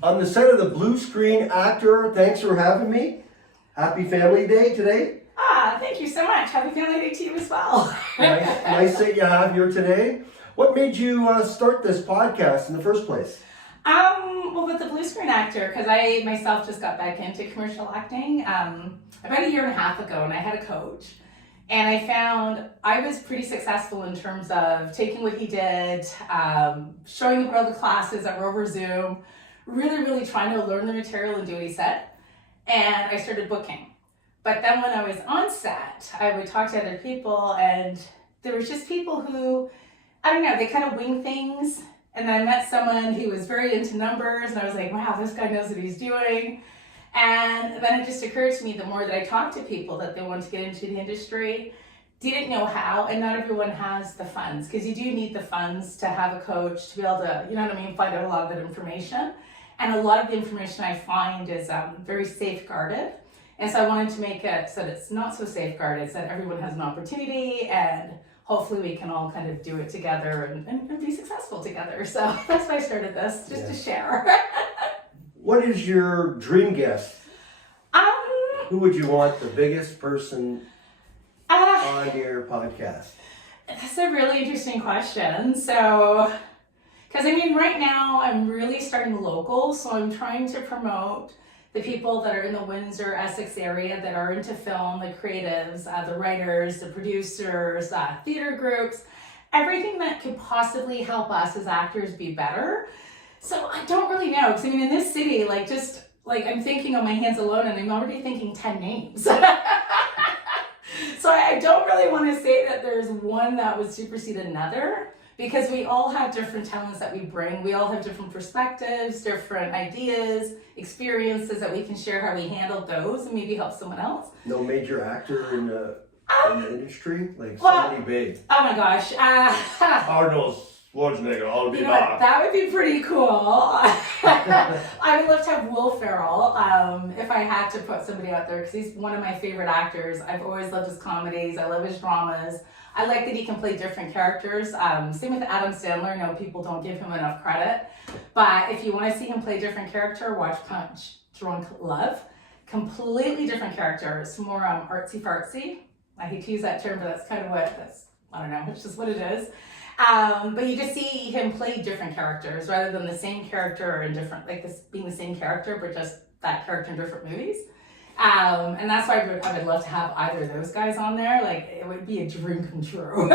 I'm the set of the Blue Screen Actor. Thanks for having me. Happy Family Day today. Thank you so much. Happy Family Day to you as well. Nice that you have here today. What made you start this podcast in the first place? Well, with the Blue Screen Actor, because I myself just got back into commercial acting about a year and a half ago, and I had a coach. And I found I was pretty successful in terms of taking what he did, showing him all the classes that were over Zoom, really trying to learn the material and do what he said. And I started booking. But then when I was on set, I would talk to other people, and there was just people who, I don't know, they kind of wing things. And then I met someone who was very into numbers, and I was like, wow, this guy knows what he's doing. And then it just occurred to me, the more that I talked to people that they want to get into the industry, didn't know how, and not everyone has the funds, because you do need the funds to have a coach to be able to, you know what I mean, find out a lot of that information. And a lot of the information I find is very safeguarded. And so I wanted to make it so that it's not so safeguarded, so that everyone has an opportunity, and hopefully we can all kind of do it together and be successful together. So that's why I started this, just to share. What is your dream guest? Who would you want the biggest person on your podcast? That's a really interesting question. So, because I mean, right now I'm really starting local, so I'm trying to promote the people that are in the Windsor, Essex area that are into film, the creatives, the writers, the producers, theater groups, everything that could possibly help us as actors be better. So I don't really know, because I mean, in this city, I'm thinking on my hands alone, and I'm already thinking 10 names. So I don't really want to say that there's one that would supersede another, because we all have different talents that we bring. We all have different perspectives, different ideas, experiences that we can share how we handled those and maybe help someone else. No major actor in the industry? Somebody big. Oh my gosh. Arnold Schwarzenegger, all be what? That would be pretty cool. I would love to have Will Ferrell if I had to put somebody out there, because he's one of my favorite actors. I've always loved his comedies. I love his dramas. I like that he can play different characters. Same with Adam Sandler. I know people don't give him enough credit. But if you want to see him play different character, watch Punch Drunk Love. Completely different character. It's more artsy-fartsy. I hate to use that term, but that's kind of I don't know, it's just what it is. But you just see him play different characters rather than the same character in different, being the same character, but just that character in different movies. And that's why I would love to have either of those guys on there. It would be a dream come true.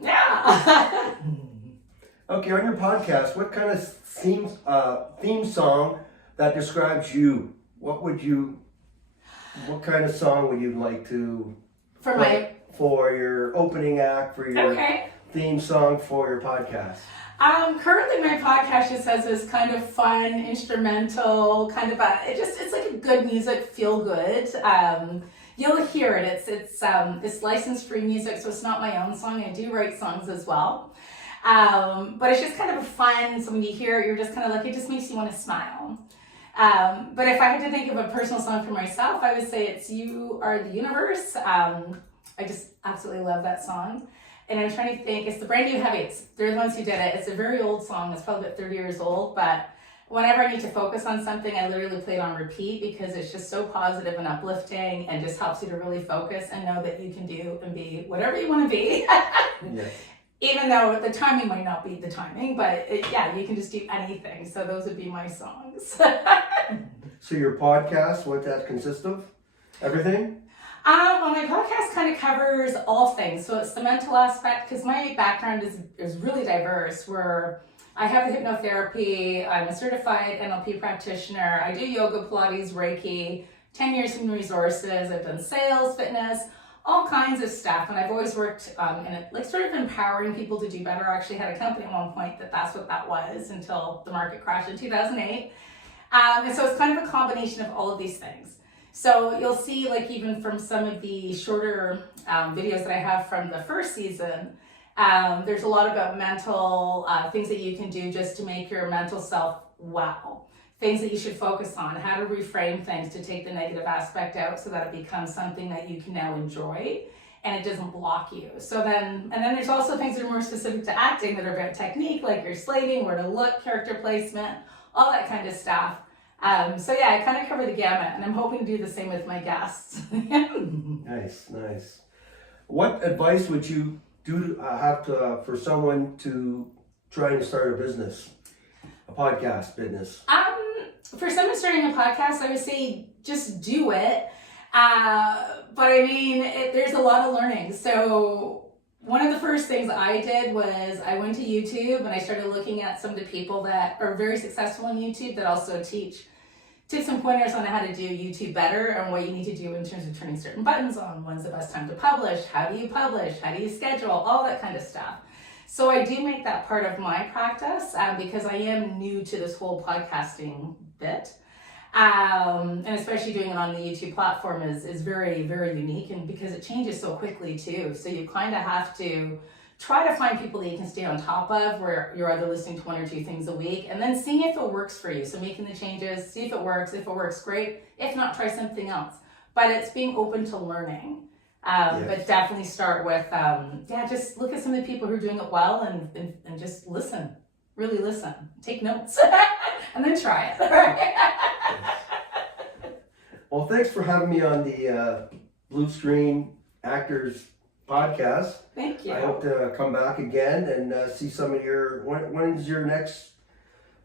Yeah. Okay, on your podcast, what kind of theme song that describes you? What kind of song would you like to for your opening act, for your theme song for your podcast? Currently my podcast just has this kind of fun, instrumental, it's like a good music, feel good. You'll hear it. It's license free music, so it's not my own song. I do write songs as well. But it's just kind of a fun, so when you hear it, you're just kind of like, it just makes you want to smile. But if I had to think of a personal song for myself, I would say it's You Are the Universe. I just absolutely love that song. And I'm trying to think, it's the Brand New Heavies. They're the ones who did it. It's a very old song. It's probably about 30 years old, but whenever I need to focus on something, I literally play it on repeat, because it's just so positive and uplifting and just helps you to really focus and know that you can do and be whatever you want to be. Yes. Even though the timing might not be the timing, but you can just do anything. So those would be my songs. So your podcast, what that consists of? Everything? Well, my podcast kind of covers all things. So it's the mental aspect, because my background is really diverse, where I have the hypnotherapy, I'm a certified NLP practitioner, I do yoga, Pilates, Reiki, 10 years in resources, I've done sales, fitness, all kinds of stuff. And I've always worked in it, sort of empowering people to do better. I actually had a company at one point that's what that was, until the market crashed in 2008. And so it's kind of a combination of all of these things. So you'll see, even from some of the shorter videos that I have from the first season, there's a lot about mental things that you can do just to make your mental self well. Things that you should focus on, how to reframe things to take the negative aspect out so that it becomes something that you can now enjoy. and it doesn't block you. So then there's also things that are more specific to acting that are about technique, like your slating, where to look, character placement, all that kind of stuff. So yeah, I kind of cover the gamut, and I'm hoping to do the same with my guests. Nice, nice. What advice would you have for someone to trying to start a business, a podcast business? For someone starting a podcast, I would say just do it. But I mean, there's a lot of learning. So one of the first things I did was I went to YouTube and I started looking at some of the people that are very successful on YouTube that also teach tips and pointers on how to do YouTube better and what you need to do in terms of turning certain buttons on. When's the best time to publish? How do you publish? How do you schedule? All that kind of stuff. So I do make that part of my practice because I am new to this whole podcasting bit. And especially doing it on the YouTube platform is very, very unique, and because it changes so quickly too. So you kind of have to try to find people that you can stay on top of, where you're either listening to 1 or 2 things a week, and then seeing if it works for you. So making the changes, see if it works. If it works, great. If not, try something else. But it's being open to learning. Yes. But definitely start with, just look at some of the people who are doing it well and just listen. Really listen. Take notes. And then try it. Well, thanks for having me on the Blue Screen Actors podcast. Thank you. I hope to come back again and see some of your, when's your next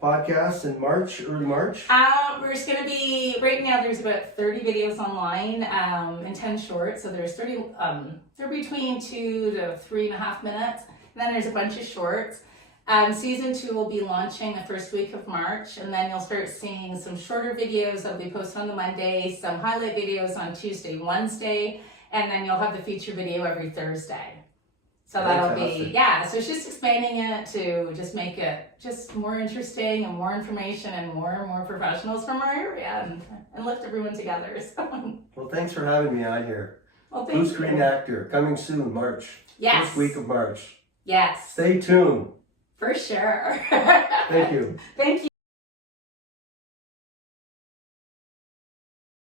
podcast? In March, early March? We're just going to be, right now there's about 30 videos online and 10 shorts. So there's 30, they're between 2 to 3.5 minutes. And then there's a bunch of shorts. Season 2 will be launching the first week of March, and then you'll start seeing some shorter videos that'll be posted on the Monday, some highlight videos on Tuesday, Wednesday, and then you'll have the feature video every Thursday. So that'll be, so it's just expanding it to just make it just more interesting and more information and more professionals from our area and lift everyone together. So. Well, thanks for having me on here. Well, thank you. Blue Screen Actor, coming soon, March. Yes. First week of March. Yes. Stay tuned. For sure. Thank you. Thank you.